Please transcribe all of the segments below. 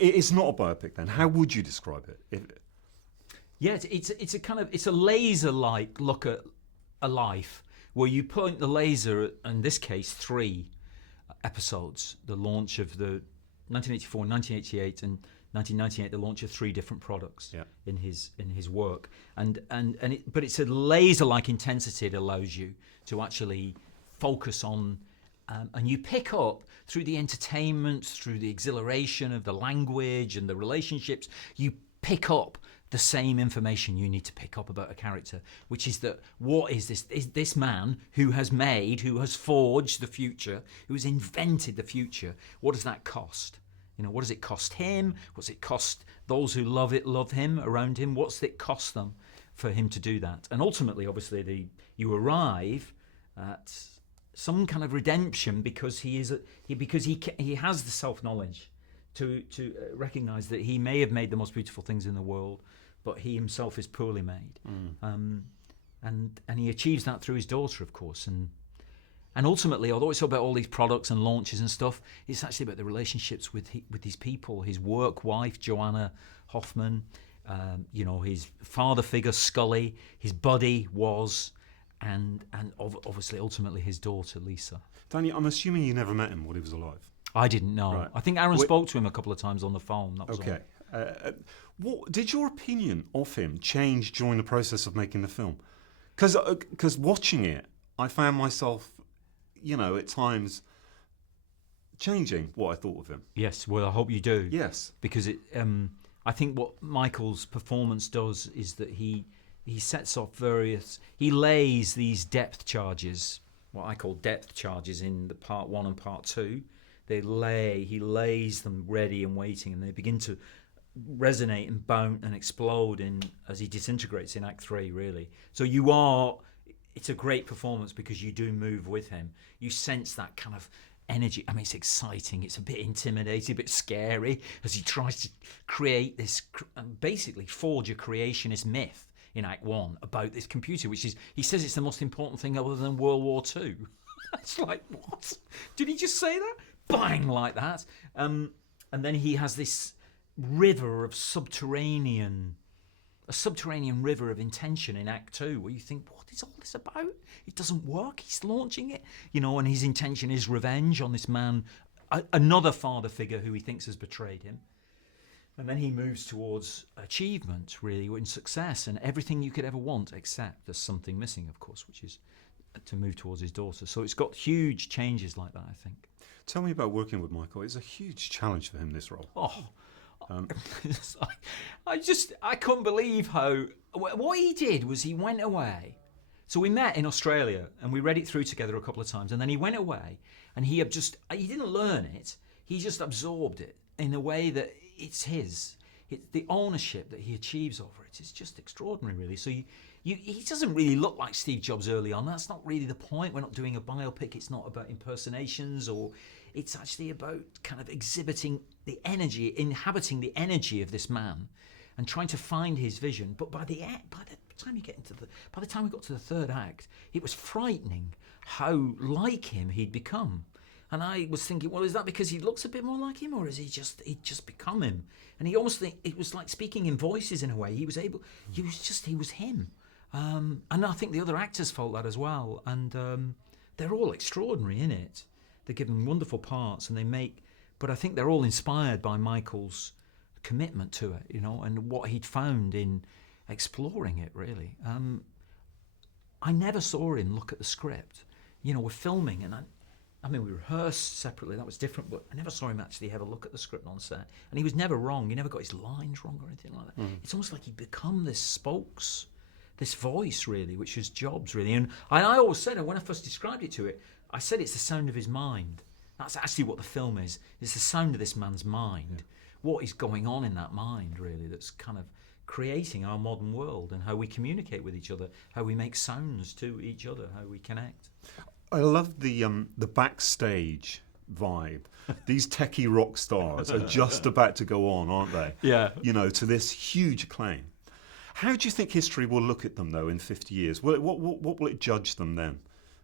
It's not a biopic then. How would you describe it? Yeah, it's a kind of, it's a laser-like look at a life where you point the laser at, in this case, 3 episodes. The launch of the 1984, 1988, and 1998. The launch of 3 different products in his work, but it's a laser-like intensity that allows you to actually focus on. And you pick up through the entertainment, through the exhilaration of the language and the relationships, you pick up the same information you need to pick up about a character, which is that what is this man who has forged the future, who has invented the future, what does that cost? What does it cost him? What's it cost those who love him around him? What's it cost them for him to do that? And ultimately, obviously, you arrive at some kind of redemption because he has the self-knowledge to recognise that he may have made the most beautiful things in the world, but he himself is poorly made, and he achieves that through his daughter, of course, and ultimately, although it's about all these products and launches and stuff, it's actually about the relationships with these people, his work wife Joanna Hoffman, his father figure Scully, his buddy Woz. And obviously, ultimately, his daughter, Lisa. Danny, I'm assuming you never met him while he was alive. I didn't know. Right. I think Aaron spoke to him a couple of times on the phone. That was okay. What did your opinion of him change during the process of making the film? Because watching it, I found myself, at times changing what I thought of him. Yes, well, I hope you do. Yes. Because I think what Michael's performance does is that he sets off he lays these depth charges, what I call depth charges, in the part 1 and part 2. He lays them ready and waiting, and they begin to resonate and bounce and explode as he disintegrates in Act 3, really. So it's a great performance because you do move with him. You sense that kind of energy. I mean, it's exciting. It's a bit intimidating, a bit scary as he tries to create this, basically forge a creationist myth in Act 1 about this computer, which is, he says it's the most important thing other than World War II. It's like, what? Did he just say that? Bang, like that. And then he has this river of a subterranean river of intention in Act 2, where you think, what is all this about? It doesn't work. He's launching it. And his intention is revenge on this man, another father figure who he thinks has betrayed him. And then he moves towards achievement, really, and success, and everything you could ever want, except there's something missing, of course, which is to move towards his daughter. So it's got huge changes like that, I think. Tell me about working with Michael. It's a huge challenge for him, this role. I couldn't believe how... What he did was he went away. So we met in Australia, and we read it through together a couple of times, and then he went away, and he didn't learn it, he just absorbed it in a way that it's his. The ownership that he achieves over it is just extraordinary, really. So he doesn't really look like Steve Jobs early on. That's not really the point. We're not doing a biopic. It's not about impersonations, or it's actually about kind of exhibiting the energy, inhabiting the energy of this man, and trying to find his vision. But by the time we got to the 3rd act, it was frightening how like him he'd become. And I was thinking, well, is that because he looks a bit more like him, or is he'd just become him? And he almost it was like speaking in voices in a way. He was him. And I think the other actors felt that as well. And they're all extraordinary in it. They're given wonderful parts, but I think they're all inspired by Michael's commitment to it, and what he'd found in exploring it, really. I never saw him look at the script. We're filming, and we rehearsed separately, that was different, but I never saw him actually have a look at the script on set. And he was never wrong, he never got his lines wrong or anything like that. It's almost like he'd become this voice, really, which is Jobs, really. And I always said, when I first described it to it, I said it's the sound of his mind. That's actually what the film is. It's the sound of this man's mind. What is going on in that mind, really, that's kind of creating our modern world, and how we communicate with each other, how we make sounds to each other, how we connect. I love the backstage vibe. These techie rock stars are just about to go on, aren't they? Yeah. To this huge acclaim. How do you think history will look at them, though, in 50 years? What will it judge them then?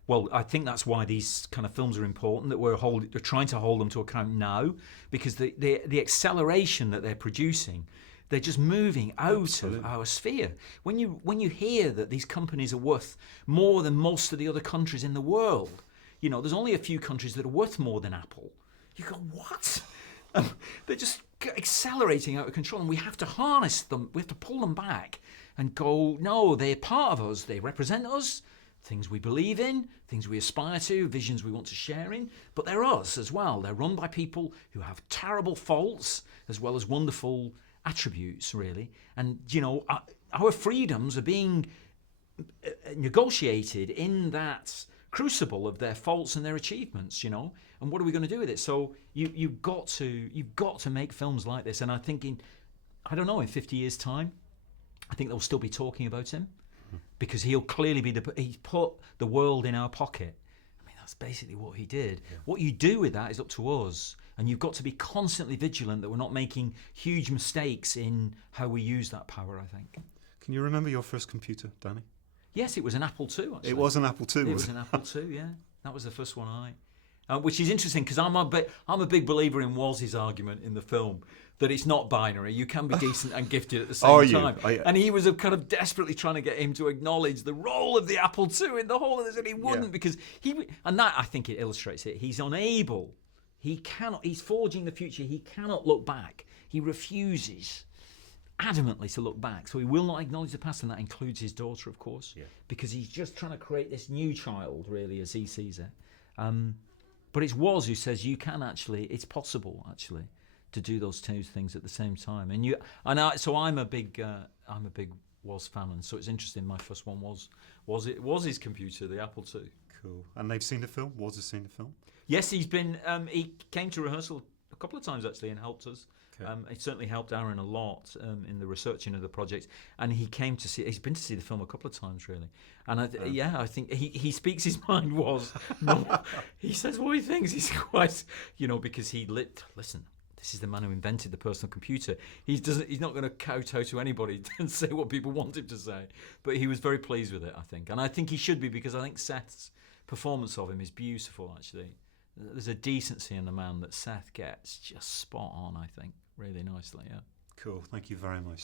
Well, I think that's why these kind of films are important, that we're trying to hold them to account now, because the acceleration that they're producing, they're just moving out of our sphere. When you hear that these companies are worth more than most of the other countries in the world, there's only a few countries that are worth more than Apple. You go, what? They're just accelerating out of control, and we have to harness them. We have to pull them back and go, no, they're part of us. They represent us. Things we believe in, things we aspire to, visions we want to share in, but they're us as well. They're run by people who have terrible faults as well as wonderful attributes, really. And, our freedoms are being negotiated in that crucible of their faults and their achievements, and what are we going to do with it? So you've got to make films like this. And I think in 50 years' time, I think they'll still be talking about him. Because he'll clearly be he's put the world in our pocket. I mean, that's basically what he did. Yeah. What you do with that is up to us. And you've got to be constantly vigilant that we're not making huge mistakes in how we use that power, I think. Can you remember your first computer, Danny? Yes, it was an Apple II, actually. It was an Apple II? It was an Apple II, yeah. That was the first one which is interesting, because I'm a big believer in Woz's argument in the film, that it's not binary. You can be decent and gifted at the same time. And he was kind of desperately trying to get him to acknowledge the role of the Apple II in the whole of this, and he wouldn't, because and that, I think, it illustrates it. He's unable. He cannot. He's forging the future. He cannot look back. He refuses adamantly to look back. So he will not acknowledge the past, and that includes his daughter, of course, because he's just trying to create this new child, really, as he sees it. But it's Woz who says it's possible, actually, to do those two things at the same time. So I'm a big Woz fan, and so it's interesting. My first one was his computer, the Apple II. Cool. And they've seen the film? Woz has seen the film? Yes, he's been. He came to rehearsal a couple of times, actually, and helped us. Okay. It certainly helped Aaron a lot in the researching of the project, and he came to see. He's been to see the film a couple of times, really. And I think he speaks his mind. He says what he thinks. He's quite, because listen. This is the man who invented the personal computer. He's not going to kowtow to anybody and say what people want him to say. But he was very pleased with it, I think, and I think he should be, because I think Seth's performance of him is beautiful. Actually, there's a decency in the man that Seth gets just spot on. I think really nicely. Yeah. Cool. Thank you very much.